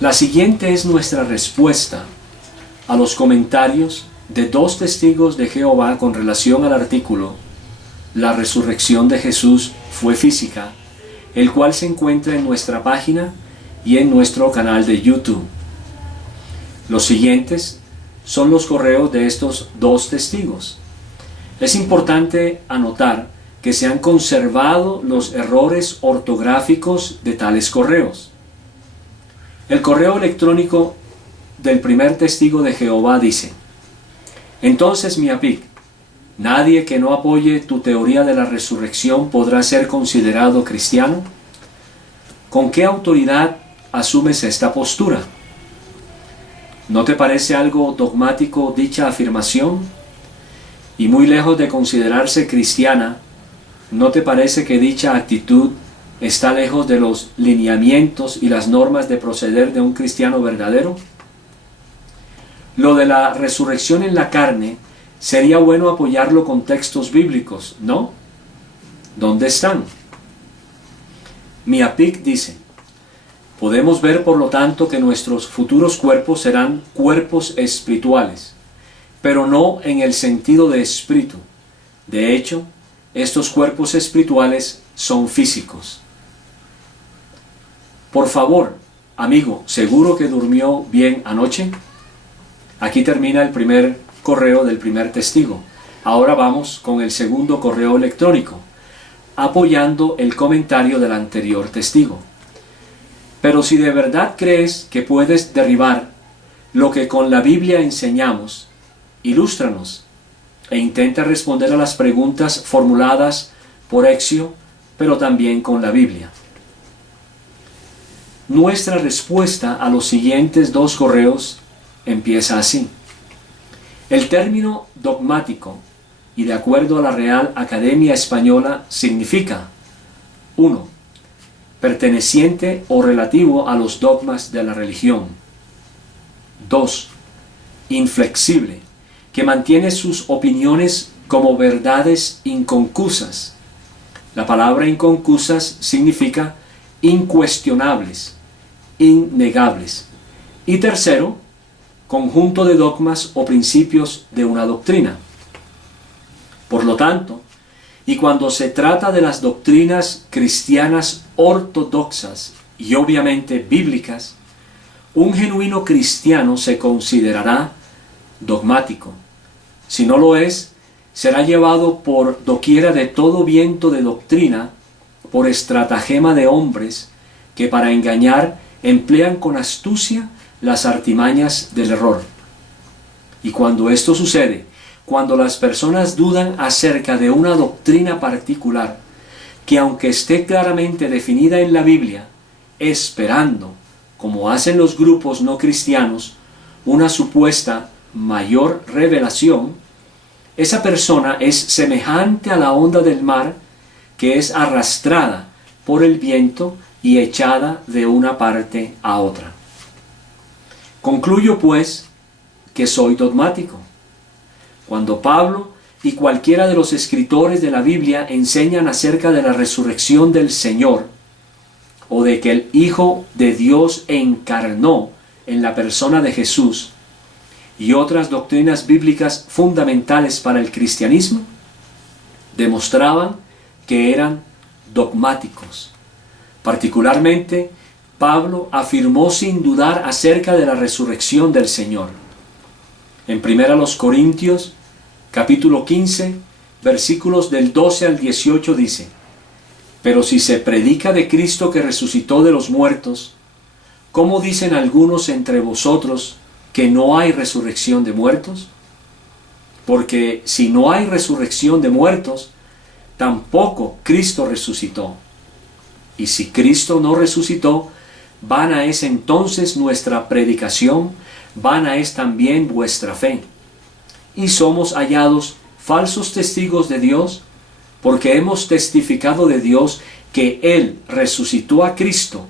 La siguiente es nuestra respuesta a los comentarios de dos testigos de Jehová con relación al artículo "La resurrección de Jesús fue física", el cual se encuentra en nuestra página y en nuestro canal de YouTube. Los siguientes son los correos de estos dos testigos. Es importante anotar que se han conservado los errores ortográficos de tales correos. El correo electrónico del primer testigo de Jehová dice: "Entonces, mi Apik, ¿nadie que no apoye tu teoría de la resurrección podrá ser considerado cristiano? ¿Con qué autoridad asumes esta postura? ¿No te parece algo dogmático dicha afirmación? Y muy lejos de considerarse cristiana, ¿no te parece que dicha actitud está lejos de los lineamientos y las normas de proceder de un cristiano verdadero? Lo de la resurrección en la carne sería bueno apoyarlo con textos bíblicos, ¿no? ¿Dónde están?" Mi Apik dice: "Podemos ver por lo tanto que nuestros futuros cuerpos serán cuerpos espirituales, pero no en el sentido de espíritu. De hecho, estos cuerpos espirituales son físicos." Por favor, amigo, ¿seguro que durmió bien anoche? Aquí termina el primer correo del primer testigo. Ahora vamos con el segundo correo electrónico, apoyando el comentario del anterior testigo. "Pero si de verdad crees que puedes derribar lo que con la Biblia enseñamos, ilústranos e intenta responder a las preguntas formuladas por Exio, pero también con la Biblia." Nuestra respuesta a los siguientes dos correos empieza así. El término dogmático, y de acuerdo a la Real Academia Española, significa: 1. Perteneciente o relativo a los dogmas de la religión. 2. Inflexible, que mantiene sus opiniones como verdades inconcusas. La palabra inconcusas significa incuestionables, innegables. Y tercero, conjunto de dogmas o principios de una doctrina. Por lo tanto, y cuando se trata de las doctrinas cristianas ortodoxas y obviamente bíblicas, un genuino cristiano se considerará dogmático. Si no lo es, será llevado por doquiera de todo viento de doctrina, por estratagema de hombres que para engañar emplean con astucia las artimañas del error. Y cuando esto sucede, cuando las personas dudan acerca de una doctrina particular, que aunque esté claramente definida en la Biblia, esperando, como hacen los grupos no cristianos, una supuesta mayor revelación, esa persona es semejante a la onda del mar que es arrastrada por el viento y echada de una parte a otra. Concluyo pues que soy dogmático. Cuando Pablo y cualquiera de los escritores de la Biblia enseñan acerca de la resurrección del Señor, o de que el Hijo de Dios encarnó en la persona de Jesús, y otras doctrinas bíblicas fundamentales para el cristianismo, demostraban que eran dogmáticos. Particularmente, Pablo afirmó sin dudar acerca de la resurrección del Señor. En 1 Corintios, capítulo 15, versículos del 12 al 18 dice: "Pero si se predica de Cristo que resucitó de los muertos, ¿cómo dicen algunos entre vosotros que no hay resurrección de muertos? Porque si no hay resurrección de muertos, tampoco Cristo resucitó. Y si Cristo no resucitó, vana es entonces nuestra predicación, vana es también vuestra fe. Y somos hallados falsos testigos de Dios, porque hemos testificado de Dios que Él resucitó a Cristo,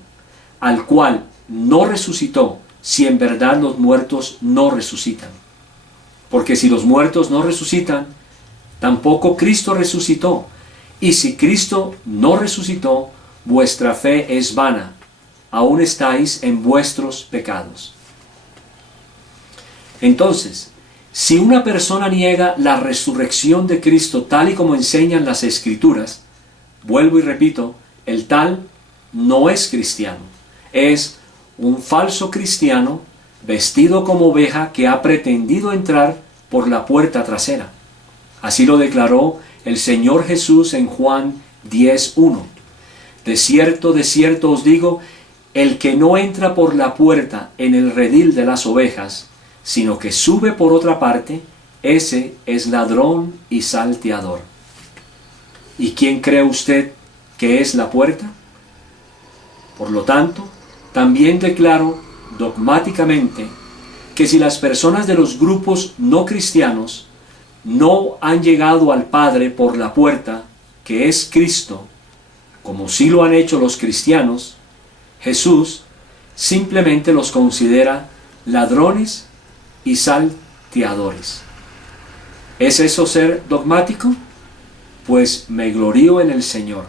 al cual no resucitó, si en verdad los muertos no resucitan. Porque si los muertos no resucitan, tampoco Cristo resucitó. Y si Cristo no resucitó, vuestra fe es vana, aún estáis en vuestros pecados. Entonces, si una persona niega la resurrección de Cristo tal y como enseñan las Escrituras, vuelvo y repito, el tal no es cristiano. Es un falso cristiano vestido como oveja que ha pretendido entrar por la puerta trasera. Así lo declaró el Señor Jesús en Juan 10:1. De cierto os digo, el que no entra por la puerta en el redil de las ovejas, sino que sube por otra parte, ese es ladrón y salteador. ¿Y quién cree usted que es la puerta? Por lo tanto, también declaro dogmáticamente que si las personas de los grupos no cristianos no han llegado al Padre por la puerta, que es Cristo, como sí lo han hecho los cristianos, Jesús simplemente los considera ladrones y salteadores. ¿Es eso ser dogmático? Pues me glorío en el Señor.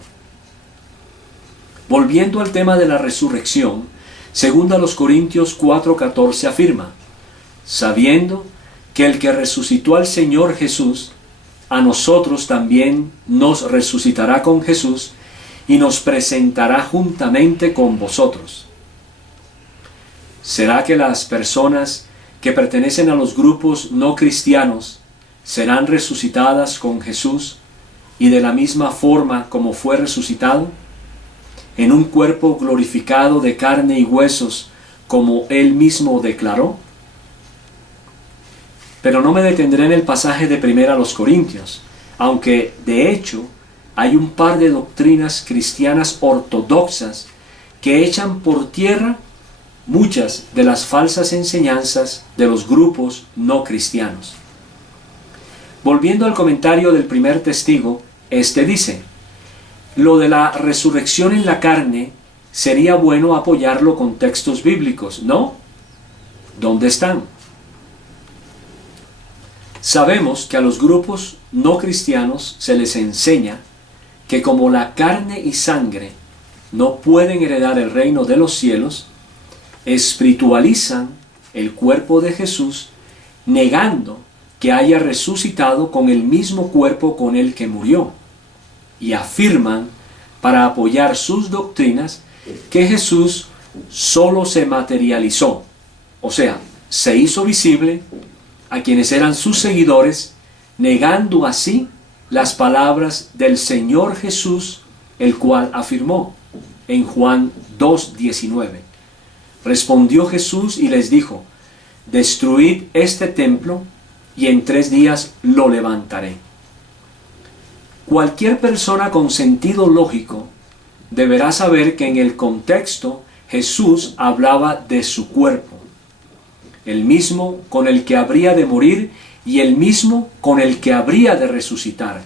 Volviendo al tema de la resurrección, 2 Corintios 4:14 afirma, sabiendo que el que resucitó al Señor Jesús, a nosotros también nos resucitará con Jesús y nos presentará juntamente con vosotros. ¿Será que las personas que pertenecen a los grupos no cristianos serán resucitadas con Jesús y de la misma forma como fue resucitado, en un cuerpo glorificado de carne y huesos, como Él mismo declaró? Pero no me detendré en el pasaje de 1 Corintios, aunque de hecho hay un par de doctrinas cristianas ortodoxas que echan por tierra muchas de las falsas enseñanzas de los grupos no cristianos. Volviendo al comentario del primer testigo, este dice, lo de la resurrección en la carne sería bueno apoyarlo con textos bíblicos, ¿no? ¿Dónde están? Sabemos que a los grupos no cristianos se les enseña que como la carne y sangre no pueden heredar el reino de los cielos, espiritualizan el cuerpo de Jesús, negando que haya resucitado con el mismo cuerpo con el que murió, y afirman, para apoyar sus doctrinas, que Jesús solo se materializó, o sea, se hizo visible a quienes eran sus seguidores, negando así las palabras del Señor Jesús, el cual afirmó en Juan 2:19. Respondió Jesús y les dijo, destruid este templo y en 3 días lo levantaré. Cualquier persona con sentido lógico deberá saber que en el contexto Jesús hablaba de su cuerpo, el mismo con el que habría de morir y el mismo con el que habría de resucitar.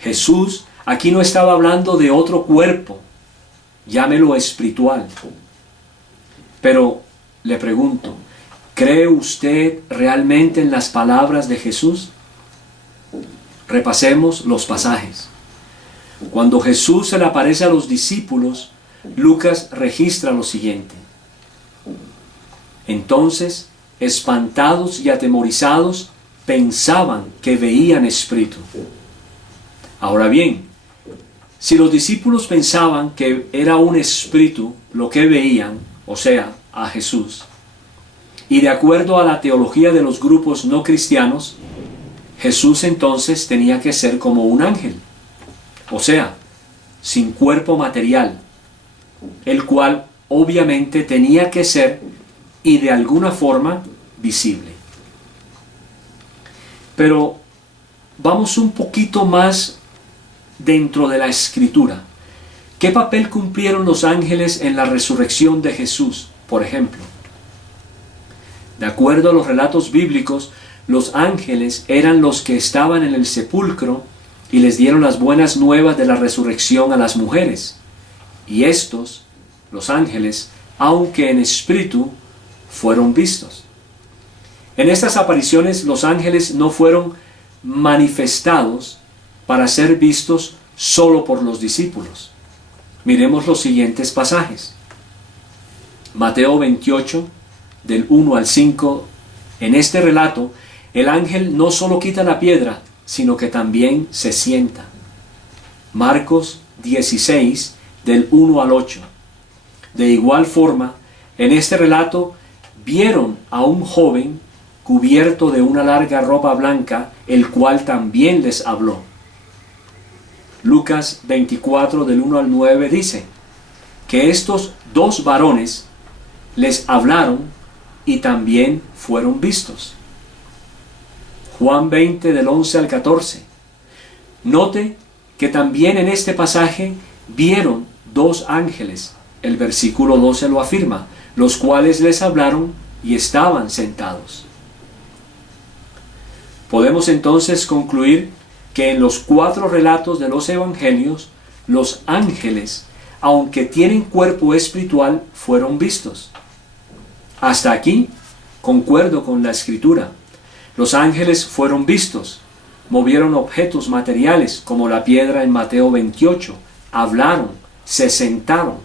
Jesús aquí no estaba hablando de otro cuerpo, llámelo espiritual. Pero le pregunto, ¿cree usted realmente en las palabras de Jesús? Repasemos los pasajes. Cuando Jesús se le aparece a los discípulos, Lucas registra lo siguiente. Entonces, espantados y atemorizados, pensaban que veían espíritu. Ahora bien, si los discípulos pensaban que era un espíritu lo que veían, o sea, a Jesús, y de acuerdo a la teología de los grupos no cristianos, Jesús entonces tenía que ser como un ángel, o sea, sin cuerpo material, el cual obviamente tenía que ser y de alguna forma visible. Pero vamos un poquito más dentro de la Escritura. ¿Qué papel cumplieron los ángeles en la resurrección de Jesús, por ejemplo? De acuerdo a los relatos bíblicos, los ángeles eran los que estaban en el sepulcro y les dieron las buenas nuevas de la resurrección a las mujeres. Y estos, los ángeles, aunque en espíritu, fueron vistos. En estas apariciones los ángeles no fueron manifestados para ser vistos solo por los discípulos. Miremos los siguientes pasajes. Mateo 28, del 1 al 5, en este relato, el ángel no solo quita la piedra, sino que también se sienta. Marcos 16, del 1 al 8. De igual forma, en este relato, vieron a un joven cubierto de una larga ropa blanca, el cual también les habló. Lucas 24, del 1 al 9 dice que estos dos varones les hablaron y también fueron vistos. Juan 20, del 11 al 14. Note que también en este pasaje vieron dos ángeles, el versículo 12 lo afirma, los cuales les hablaron y estaban sentados. Podemos entonces concluir que en los 4 relatos de los evangelios, los ángeles, aunque tienen cuerpo espiritual, fueron vistos. Hasta aquí concuerdo con la escritura. Los ángeles fueron vistos, movieron objetos materiales como la piedra en Mateo 28, hablaron, se sentaron.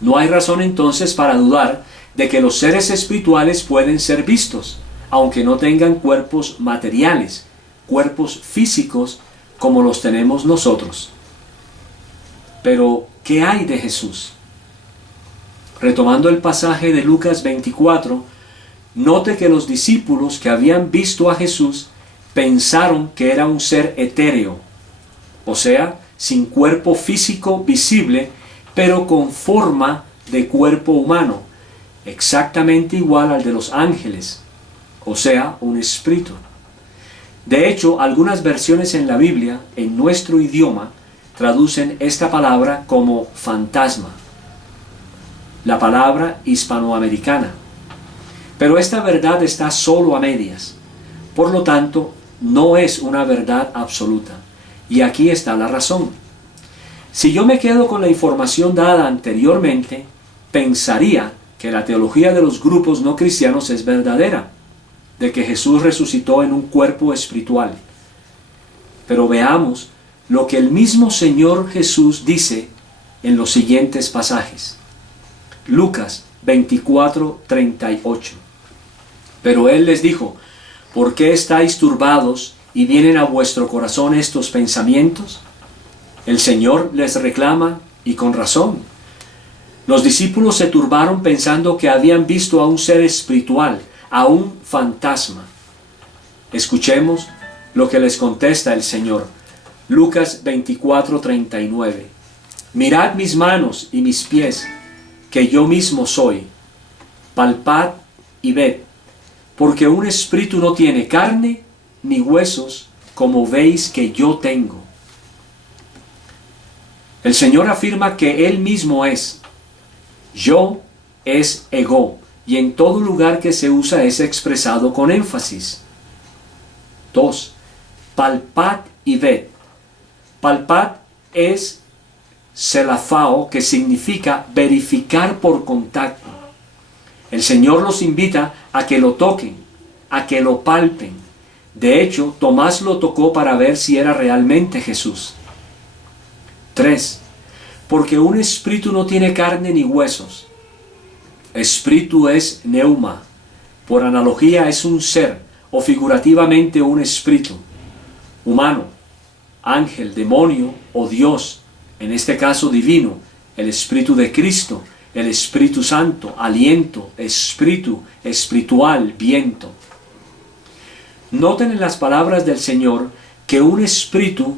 No hay razón entonces para dudar de que los seres espirituales pueden ser vistos, aunque no tengan cuerpos materiales, cuerpos físicos como los tenemos nosotros. Pero, ¿qué hay de Jesús? Retomando el pasaje de Lucas 24, note que los discípulos que habían visto a Jesús pensaron que era un ser etéreo, o sea, sin cuerpo físico visible, pero con forma de cuerpo humano, exactamente igual al de los ángeles, o sea, un espíritu. De hecho, algunas versiones en la Biblia, en nuestro idioma, traducen esta palabra como fantasma, la palabra hispanoamericana. Pero esta verdad está solo a medias. Por lo tanto, no es una verdad absoluta. Y aquí está la razón. Si yo me quedo con la información dada anteriormente, pensaría que la teología de los grupos no cristianos es verdadera, de que Jesús resucitó en un cuerpo espiritual. Pero veamos lo que el mismo Señor Jesús dice en los siguientes pasajes. Lucas 24, 38. Pero Él les dijo: ¿por qué estáis turbados y vienen a vuestro corazón estos pensamientos? El Señor les reclama, y con razón. Los discípulos se turbaron pensando que habían visto a un ser espiritual, a un fantasma. Escuchemos lo que les contesta el Señor. Lucas 24, 39. Mirad mis manos y mis pies, que yo mismo soy. Palpad y ved, porque un espíritu no tiene carne ni huesos, como veis que yo tengo. El Señor afirma que Él mismo es. Yo es ego, y en todo lugar que se usa es expresado con énfasis. 2. Palpad y ved. Palpad es selafao, que significa verificar por contacto. El Señor los invita a que lo toquen, a que lo palpen. De hecho, Tomás lo tocó para ver si era realmente Jesús. 3. Porque un espíritu no tiene carne ni huesos. Espíritu es neuma. Por analogía es un ser, o figurativamente un espíritu. Humano, ángel, demonio o Dios, en este caso divino, el Espíritu de Cristo, el Espíritu Santo, aliento, espíritu, espiritual, viento. Noten en las palabras del Señor que un espíritu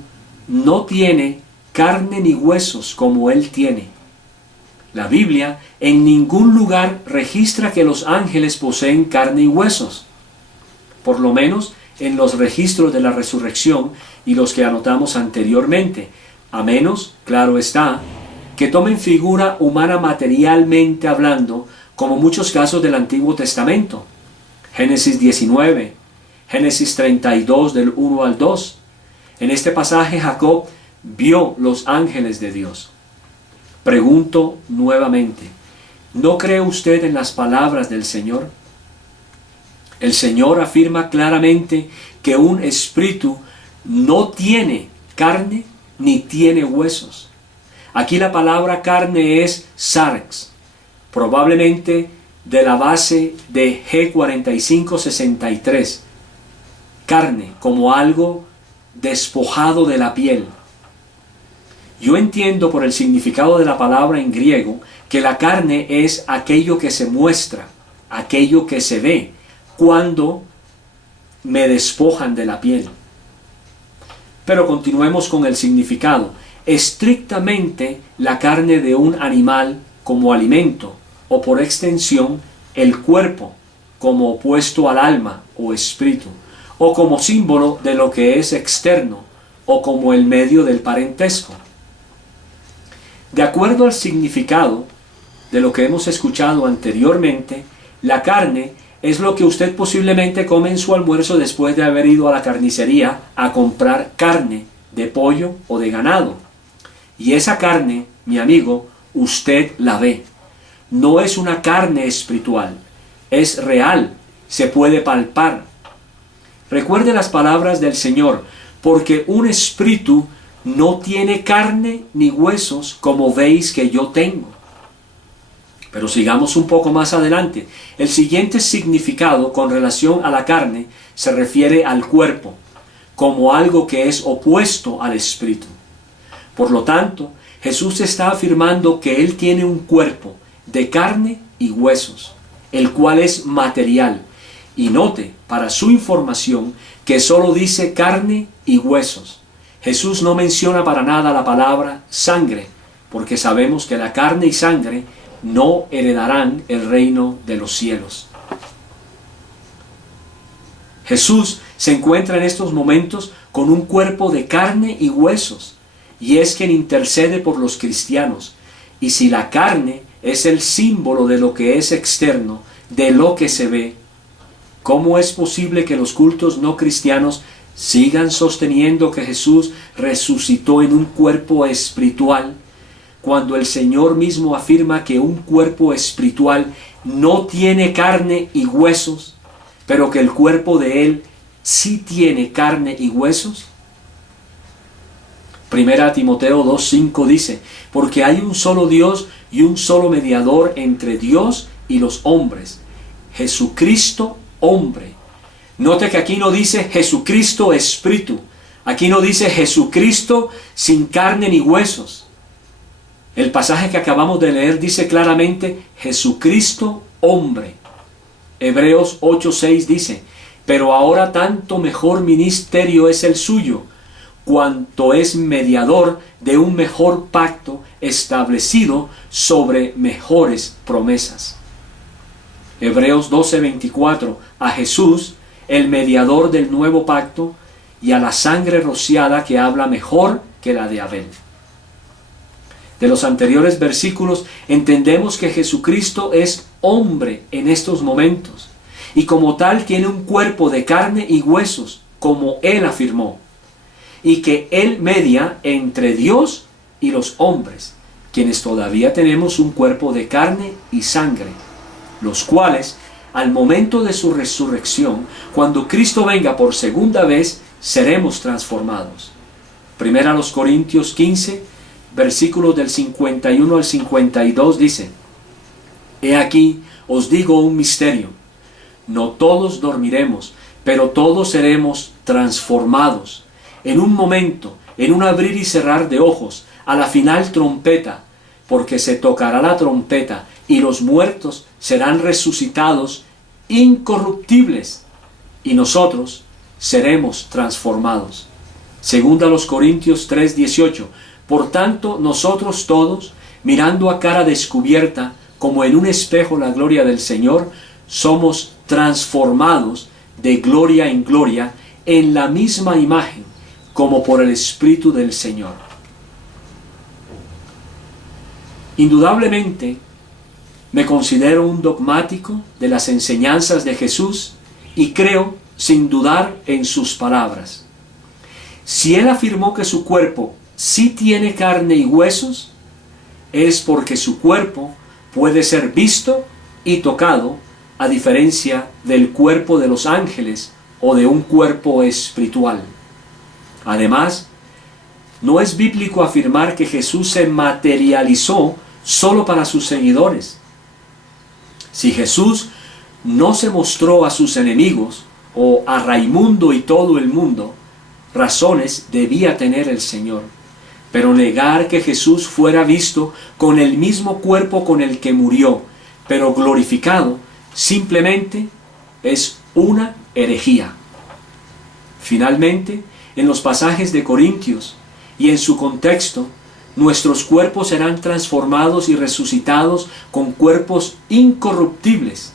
no tiene carne ni huesos como Él tiene. La Biblia en ningún lugar registra que los ángeles poseen carne y huesos. Por lo menos en los registros de la resurrección y los que anotamos anteriormente, a menos, claro está, que tomen figura humana materialmente hablando, como muchos casos del Antiguo Testamento. Génesis 19, Génesis 32 del 1 al 2. En este pasaje Jacob vio los ángeles de Dios. Pregunto nuevamente, ¿no cree usted en las palabras del Señor? El Señor afirma claramente que un espíritu no tiene carne ni tiene huesos. Aquí la palabra carne es sarx, probablemente de la base de G4563, carne como algo despojado de la piel. Yo entiendo por el significado de la palabra en griego que la carne es aquello que se muestra, aquello que se ve, cuando me despojan de la piel. Pero continuemos con el significado. Estrictamente la carne de un animal como alimento, o por extensión el cuerpo como opuesto al alma o espíritu, o como símbolo de lo que es externo, o como el medio del parentesco. De acuerdo al significado de lo que hemos escuchado anteriormente, la carne es lo que usted posiblemente come en su almuerzo después de haber ido a la carnicería a comprar carne de pollo o de ganado. Y esa carne, mi amigo, usted la ve. No es una carne espiritual, es real, se puede palpar. Recuerde las palabras del Señor, porque un espíritu no tiene carne ni huesos como veis que yo tengo. Pero sigamos un poco más adelante. El siguiente significado con relación a la carne se refiere al cuerpo, como algo que es opuesto al espíritu. Por lo tanto, Jesús está afirmando que Él tiene un cuerpo de carne y huesos, el cual es material. Y note, para su información, que solo dice carne y huesos. Jesús no menciona para nada la palabra sangre, porque sabemos que la carne y sangre no heredarán el reino de los cielos. Jesús se encuentra en estos momentos con un cuerpo de carne y huesos, y es quien intercede por los cristianos. Y si la carne es el símbolo de lo que es externo, de lo que se ve, ¿cómo es posible que los cultos no cristianos sigan sosteniendo que Jesús resucitó en un cuerpo espiritual, cuando el Señor mismo afirma que un cuerpo espiritual no tiene carne y huesos, pero que el cuerpo de Él sí tiene carne y huesos? Primera Timoteo 2:5 dice, porque hay un solo Dios y un solo mediador entre Dios y los hombres, Jesucristo hombre. Note que aquí no dice Jesucristo espíritu, aquí no dice Jesucristo sin carne ni huesos. El pasaje que acabamos de leer dice claramente Jesucristo hombre. Hebreos 8:6 dice, pero ahora tanto mejor ministerio es el suyo, cuanto es mediador de un mejor pacto establecido sobre mejores promesas. Hebreos 12:24, a Jesús, el mediador del nuevo pacto, y a la sangre rociada que habla mejor que la de Abel. De los anteriores versículos entendemos que Jesucristo es hombre en estos momentos, y como tal tiene un cuerpo de carne y huesos, como Él afirmó, y que Él media entre Dios y los hombres, quienes todavía tenemos un cuerpo de carne y sangre, los cuales, al momento de su resurrección, cuando Cristo venga por segunda vez, seremos transformados. Primera a los Corintios 15, versículos del 51 al 52 dice, he aquí, os digo un misterio, no todos dormiremos, pero todos seremos transformados, en un momento, en un abrir y cerrar de ojos, a la final trompeta, porque se tocará la trompeta, y los muertos serán resucitados incorruptibles, y nosotros seremos transformados. Segunda a los Corintios 3:18, por tanto nosotros todos, mirando a cara descubierta, como en un espejo la gloria del Señor, somos transformados de gloria en gloria, en la misma imagen, como por el Espíritu del Señor. Indudablemente, me considero un dogmático de las enseñanzas de Jesús y creo sin dudar en sus palabras. Si Él afirmó que su cuerpo sí tiene carne y huesos, es porque su cuerpo puede ser visto y tocado, a diferencia del cuerpo de los ángeles o de un cuerpo espiritual. Además, no es bíblico afirmar que Jesús se materializó solo para sus seguidores. Si Jesús no se mostró a sus enemigos, o a Raimundo y todo el mundo, razones debía tener el Señor. Pero negar que Jesús fuera visto con el mismo cuerpo con el que murió, pero glorificado, simplemente es una herejía. Finalmente, en los pasajes de Corintios y en su contexto, nuestros cuerpos serán transformados y resucitados con cuerpos incorruptibles.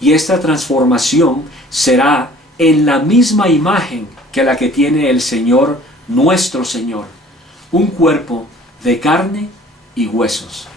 Y esta transformación será en la misma imagen que la que tiene el Señor, nuestro Señor, un cuerpo de carne y huesos.